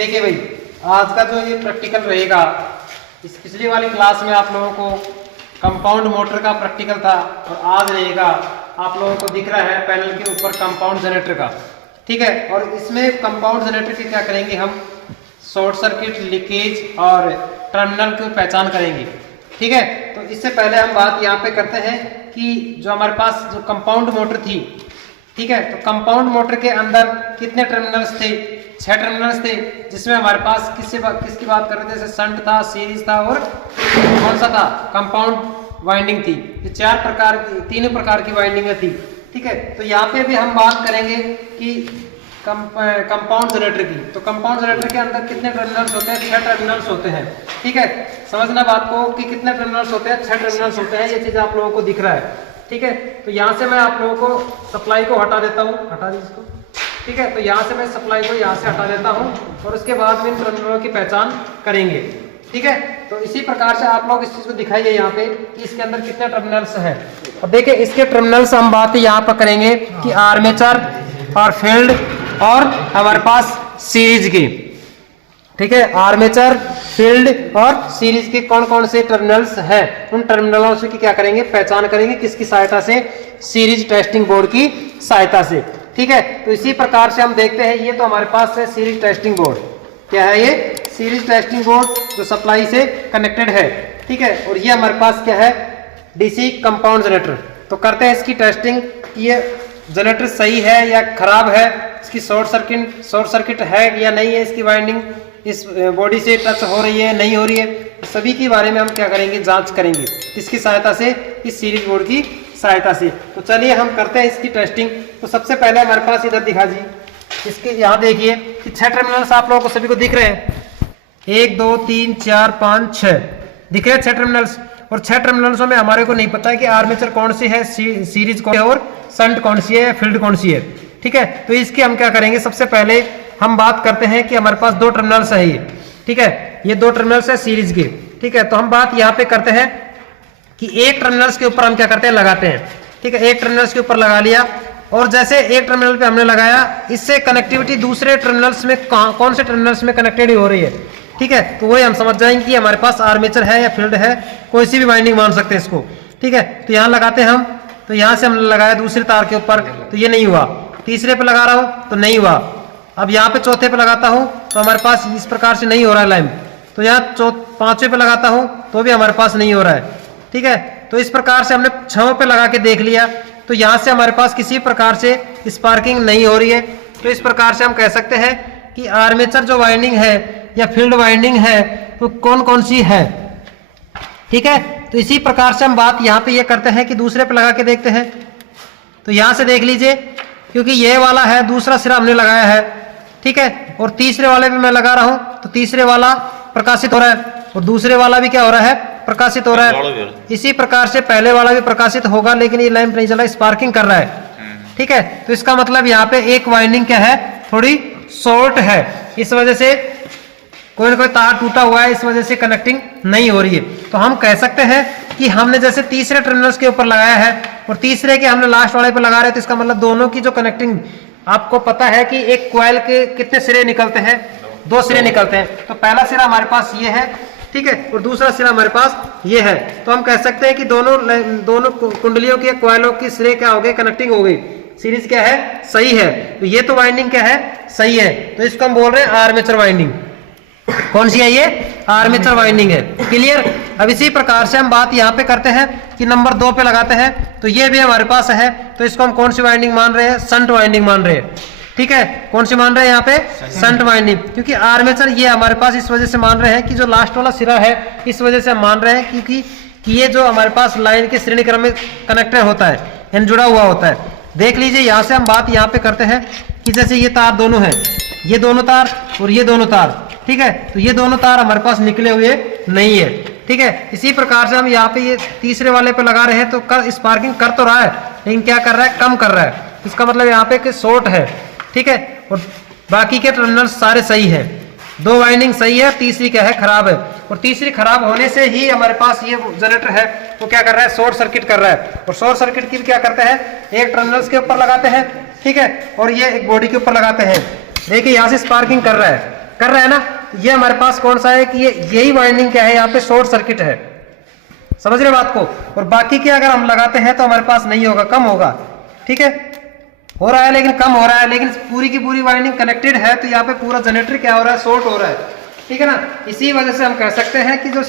देखिए भाई, आज का जो ये प्रैक्टिकल रहेगा, इस पिछली वाली क्लास में आप लोगों को कंपाउंड मोटर का प्रैक्टिकल था और आज रहेगा आप लोगों को दिख रहा है पैनल के ऊपर कंपाउंड जनरेटर का। ठीक है, और इसमें कंपाउंड जनरेटर के क्या करेंगे, हम शॉर्ट सर्किट, लीकेज और टर्मिनल की पहचान करेंगे। ठीक है, तो इससे पहले हम बात यहाँ पे करते हैं कि जो हमारे पास जो कंपाउंड मोटर थी, ठीक है, तो कंपाउंड मोटर के अंदर कितने टर्मिनल्स थे? 6 टर्मिनल्स थे, जिसमें हमारे पास किसकी बात कर रहे थे? जैसे शंट था, सीरीज था और कौन सा था? कंपाउंड वाइंडिंग थी। ये तीनों प्रकार की वाइंडिंग थी। ठीक है, तो यहाँ पे भी हम बात करेंगे कि कंपाउंड जनरेटर की। तो कंपाउंड जनरेटर के अंदर कितने टर्मिनल्स होते हैं? 6 टर्मिनल्स होते हैं। ठीक है, समझना बात को कि कितने टर्मिनल्स होते हैं? 6 टर्मिनल्स होते हैं। ये चीज आप लोगों को दिख रहा है। ठीक है, तो यहाँ से मैं आप लोगों को सप्लाई को हटा देता हूँ, हटा दीजिए इसको। ठीक है, तो यहाँ से मैं सप्लाई को यहाँ से हटा देता हूँ और उसके बाद में इन टर्मिनलों की पहचान करेंगे। ठीक है, तो इसी प्रकार से आप लोग इस चीज को दिखाइए यहाँ पे कि इसके अंदर कितने टर्मिनल्स हैं। और देखिए, इसके टर्मिनल्स हम बात यहाँ पर करेंगे कि आर्मेचर और फील्ड और हमारे पास सीरीज की। ठीक है, आर्मेचर, फील्ड और सीरीज के कौन कौन से टर्मिनल्स हैं, उन टर्मिनलों से की क्या करेंगे, पहचान करेंगे। किसकी सहायता से? सीरीज टेस्टिंग बोर्ड की सहायता से। ठीक है, तो इसी प्रकार से हम देखते हैं, ये तो हमारे पास है सीरीज टेस्टिंग बोर्ड। क्या है ये? सीरीज टेस्टिंग बोर्ड जो सप्लाई से कनेक्टेड है। ठीक है, और ये हमारे पास क्या है? DC compound generator. तो करते हैं इसकी टेस्टिंग, ये जनरेटर सही है या खराब है, इसकी शॉर्ट सर्किट है या नहीं है, इसकी वाइंडिंग इस बॉडी से टच हो रही है, नहीं हो रही है, सभी के बारे में हम क्या करेंगे, जांच करेंगे। किसकी सहायता से? इस सीरीज बोर्ड की सहायता से। तो चलिए हम करते हैं इसकी टेस्टिंग। तो सबसे पहले हमारे पास इधर दिखा जी, इसके यहाँ देखिए कि 6 टर्मिनल्स आप लोगों को सभी को दिख रहे हैं। 1 2 3 4 5 6 दिख रहे हैं 6 टर्मिनल्स। और 6 टर्मिनल्सों में हमारे को नहीं पता है कि आर्मेचर कौन सी है, सीरीज कौन है और शंट कौन सी है, फील्ड कौन सी है। ठीक है, तो इसकी हम क्या करेंगे, सबसे पहले हम बात करते हैं कि हमारे पास 2 टर्मिनल्स है ये। ठीक है, ये 2 टर्मिनल्स है सीरीज के। ठीक है, तो हम बात यहाँ पे करते हैं कि एक टर्मिनल्स के ऊपर हम क्या करते हैं, लगाते हैं। ठीक है, एक टर्मिनल्स के ऊपर लगा लिया और जैसे एक टर्मिनल पे हमने लगाया, इससे कनेक्टिविटी दूसरे टर्मिनल्स में कौन से टर्मिनल्स में कनेक्टेड हो रही है। ठीक है, तो वही हम समझ जाएंगे कि हमारे पास आर्मेचर है या फील्ड है, कोई सी भी वाइंडिंग मान सकते हैं इसको। ठीक है, तो यहाँ लगाते हैं हम, तो यहाँ से हमने लगाया दूसरे तार के ऊपर, तो ये नहीं हुआ। तीसरे पे लगा रहा हूँ तो नहीं हुआ। अब यहाँ पे चौथे पे लगाता हूँ तो हमारे पास इस प्रकार से नहीं हो रहा है लैंप। तो यहाँ 5वें पे लगाता हूँ तो भी हमारे पास नहीं हो रहा है। ठीक है, तो इस प्रकार से हमने 6वें पे लगा के देख लिया, तो यहाँ से हमारे पास किसी प्रकार से स्पार्किंग नहीं हो रही है। तो इस प्रकार से हम कह सकते हैं कि आर्मेचर जो वाइंडिंग है या फील्ड वाइंडिंग है तो कौन कौन सी है। ठीक है, तो इसी प्रकार से हम बात यहाँ पे ये करते हैं कि दूसरे पे लगा के देखते हैं। तो यहाँ से देख लीजिए, क्योंकि ये वाला है, दूसरा सिरा हमने लगाया है। ठीक है, और तीसरे वाले पे मैं लगा रहा हूँ तो तीसरे वाला प्रकाशित हो रहा है और दूसरे वाला भी क्या हो रहा है, प्रकाशित हो रहा है। इसी प्रकार से पहले वाला भी प्रकाशित होगा, लेकिन ये लैंप नहीं चला, स्पार्किंग कर रहा है। ठीक है, तो इसका मतलब यहाँ पे एक वाइंडिंग क्या है, थोड़ी शॉर्ट है, इस वजह से कोई ना कोई तार टूटा हुआ है, इस वजह से कनेक्टिंग नहीं हो रही है। तो हम कह सकते हैं कि हमने जैसे तीसरे टर्मिनल्स के ऊपर लगाया है और तीसरे के हमने लास्ट वाले पे लगा रहे हैं, तो इसका मतलब दोनों की जो कनेक्टिंग, आपको पता है कि एक कॉइल के कितने सिरे निकलते हैं, 2 सिरे निकलते हैं। तो पहला सिरा हमारे पास ये है, ठीक है, और दूसरा सिरा हमारे पास ये है। तो हम कह सकते हैं कि दोनों कुंडलियों के कॉइलों की सिरे क्या हो गए, कनेक्टिंग हो गई। सीरीज क्या है, सही है। तो ये तो वाइंडिंग क्या है, सही है। तो इसको हम बोल रहे हैं आर्मेचर वाइंडिंग। कौन सी है ये, आर्मेचर वाइंडिंग है। क्लियर। अब इसी प्रकार से हम बात यहाँ पे करते हैं कि नंबर 2 पे लगाते हैं, तो ये भी हमारे पास है। तो इसको हम कौन सी वाइंडिंग मान रहे हैं, शंट वाइंडिंग मान रहे हैं। ठीक है, कौन सी मान रहे हैं यहाँ पे, शंट वाइंडिंग। क्योंकि आर्मेचर ये हमारे पास इस वजह से मान रहे हैं कि जो लास्ट वाला सिरा है, इस वजह से हम मान रहे हैं क्योंकि ये जो हमारे पास लाइन के श्रेणी क्रम में कनेक्टेड होता है, यानी जुड़ा हुआ होता है। देख लीजिए, यहाँ से हम बात यहाँ पे करते हैं कि जैसे ये तार दोनों है, ये दोनों तार और ये दोनों तार। ठीक है, तो ये दोनों तार हमारे पास निकले हुए नहीं है। ठीक है, इसी प्रकार से हम यहाँ पे ये तीसरे वाले पे लगा रहे हैं, तो स्पार्किंग कर तो रहा है, लेकिन क्या कर रहा है, कम कर रहा है। इसका मतलब यहाँ पे शॉर्ट है। ठीक है, और बाकी के टर्मिनल सारे सही है, 2 वाइंडिंग सही है, तीसरी क्या है, खराब है। और तीसरी खराब होने से ही हमारे पास ये जनरेटर है वो क्या कर रहा है, शॉर्ट सर्किट कर रहा है। और शॉर्ट सर्किट की क्या करते हैं, एक टर्मिनल्स के ऊपर लगाते हैं, ठीक है, और ये एक बॉडी के ऊपर लगाते हैं। देखिए यहाँ से स्पार्किंग कर रहा है, कर रहा है ना। ये हमारे पास कौन सा है कि ये यही वाइंडिंग क्या है, यहाँ पे शॉर्ट सर्किट है, समझ रहे बात को। और बाकी के अगर हम लगाते हैं तो हमारे पास नहीं होगा, कम होगा, ठीक है, हो रहा है लेकिन कम हो रहा है, लेकिन पूरी की पूरी वाइंडिंग कनेक्टेड है तो यहाँ पे पूरा जनरेटर क्या हो रहा है, शॉर्ट हो रहा है, ठीक है ना। इसी वजह से हम कह सकते हैं कि जो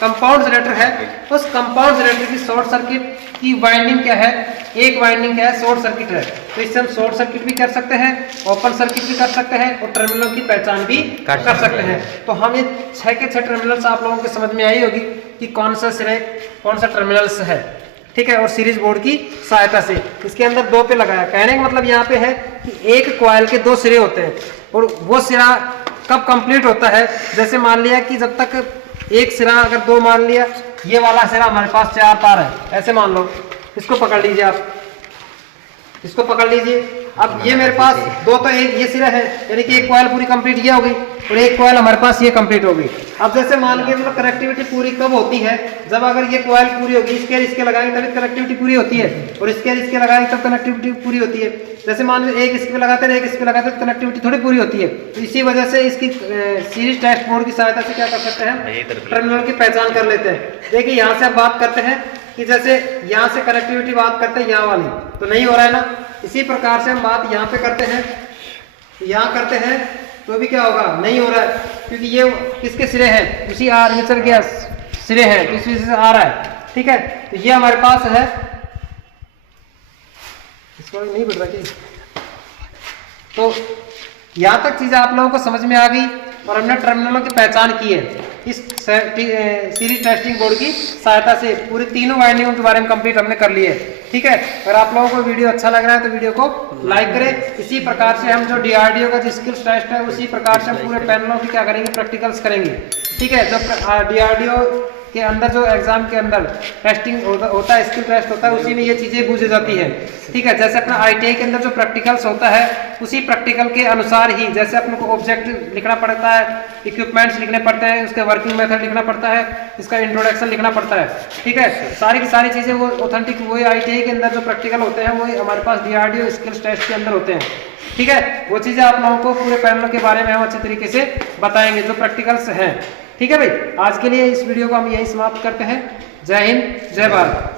कंपाउंड जनरेटर है उस कंपाउंड जनरेटर की शॉर्ट सर्किट की वाइंडिंग क्या है, एक वाइंडिंग क्या है, शॉर्ट सर्किट है। तो इससे हम शॉर्ट सर्किट भी कर सकते हैं, ओपन सर्किट भी कर सकते हैं और टर्मिनलों की पहचान भी कर सकते हैं। तो हम ये 6 के 6 टर्मिनल्स आप लोगों को समझ में आई होगी कि कौन सा सिरे कौन सा टर्मिनल्स है, ठीक है। और सीरीज बोर्ड की सहायता से इसके अंदर 2 पे लगाया, कहने का मतलब यहाँ पे है कि एक कॉइल के 2 सिरे होते हैं और वो सिरा कब कंप्लीट होता है, जैसे मान लिया कि जब तक एक सिरा अगर 2 मान लिया, ये वाला सिरा हमारे पास 4 तार है, ऐसे मान लो, इसको पकड़ लीजिए आप, इसको पकड़ लीजिए। अब ये मेरे पास 2 तो एक ये सिरा है, यानी कि एक कॉइल पूरी कंप्लीट ये हो गई और एक कॉइल हमारे पास ये कंप्लीट हो गई। अब जैसे मान के मतलब कनेक्टिविटी पूरी कब होती है, जब अगर ये कॉइल पूरी होगी, इसके लगाएंगे तभी कनेक्टिविटी पूरी होती है और इसके लगाएंगे तब कनेक्टिविटी पूरी होती है। जैसे मान लो एक इसके लगाते हैं एक इसके लगाते हैं, कनेक्टिविटी थोड़ी पूरी होती है। तो इसी वजह से इसकी सीरीज टेस्ट बोर्ड की सहायता से क्या कर सकते हैं, टर्मिनल की पहचान कर लेते हैं। देखिए यहाँ से आप बात करते हैं कि जैसे यहाँ से कनेक्टिविटी बात करते हैं यहाँ वाली, तो नहीं हो रहा है ना। इसी प्रकार से हम बात यहाँ पे करते हैं, यहाँ करते हैं तो भी क्या होगा, नहीं हो रहा है, क्योंकि ये किसके सिरे हैं, उसी आर्मेचर के सिरे हैं, तो इस वजह से आ रहा है, ठीक है। तो ये हमारे पास है, इसको नहीं बढ़ रहा कि। तो यहाँ तक चीजें आप लोगों को समझ में आ गई और हमने टर्मिनलों की पहचान की है इस सीरीज टेस्टिंग बोर्ड की सहायता से। पूरी तीनों वाइंडिंगों के बारे में कंप्लीट हमने कर लिए, ठीक है। अगर आप लोगों को वीडियो अच्छा लग रहा है तो वीडियो को लाइक करें। इसी प्रकार से हम जो DRDO का जो स्किल्स टेस्ट है उसी प्रकार से हम पूरे पैनलों की क्या करेंगे, प्रैक्टिकल्स करेंगे, ठीक है। जब DRDO के अंदर जो एग्जाम के अंदर टेस्टिंग होता है, स्किल टेस्ट होता है, उसी में ये चीजें पूछी जाती है, ठीक है। जैसे अपना ITI के अंदर जो प्रैक्टिकल्स होता है उसी प्रैक्टिकल के अनुसार ही, जैसे अपने को ऑब्जेक्ट लिखना पड़ता है, इक्विपमेंट्स लिखने पड़ते हैं, उसके वर्किंग मेथड लिखना पड़ता है, इसका इंट्रोडक्शन लिखना पड़ता है, ठीक है। सारी की सारी चीजें वो ऑथेंटिक वही ITI के अंदर जो प्रैक्टिकल होते हैं वही हमारे पास DRDO स्किल्स टेस्ट के अंदर होते हैं, ठीक है। वो चीजें आप लोगों को पूरे पैनल के बारे में हम अच्छे तरीके से बताएंगे जो प्रैक्टिकल्स हैं, ठीक है भाई। आज के लिए इस वीडियो को हम यही समाप्त करते हैं। जय हिंद, जय भारत।